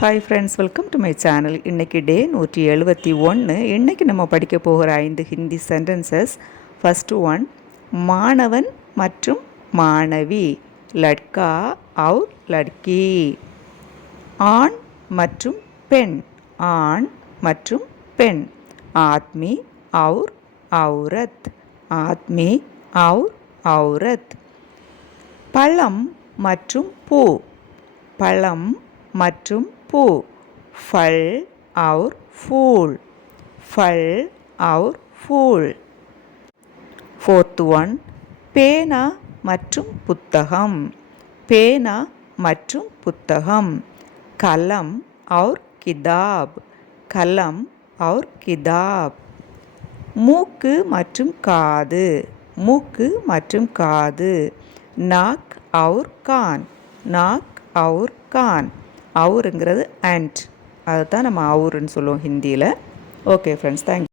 Hi friends, welcome to my channel. இன்றைக்கி டே 171. இன்றைக்கி நம்ம படிக்க போகிற 5 ஹிந்தி சென்டென்சஸ். ஃபஸ்ட்டு ஒன், மாணவன் மற்றும் மாணவி, லட்கா அவுர் லட்கி. ஆண் மற்றும் பெண், ஆண் மற்றும் பெண். ஆத்மி அவுர் அவுரத், ஆத்மி அவுர் அவுரத். பழம் மற்றும் பூ, பழம் மற்றும் பூ, फल और फूल, फल और फूल. फोर्थ वन, பேனா மற்றும் புத்தகம், பேனா மற்றும் புத்தகம். கலம் और கிதாப், கலம் और கிதாப். மூக்கு மற்றும் காது, மூக்கு மற்றும் காது. நாக் और कान, நாக் और कान. அவுருங்கிறது அண்ட், அதை தான் நம்ம அவுருன்னு சொல்லுவோம் ஹிந்தியில். Okay friends, thank you.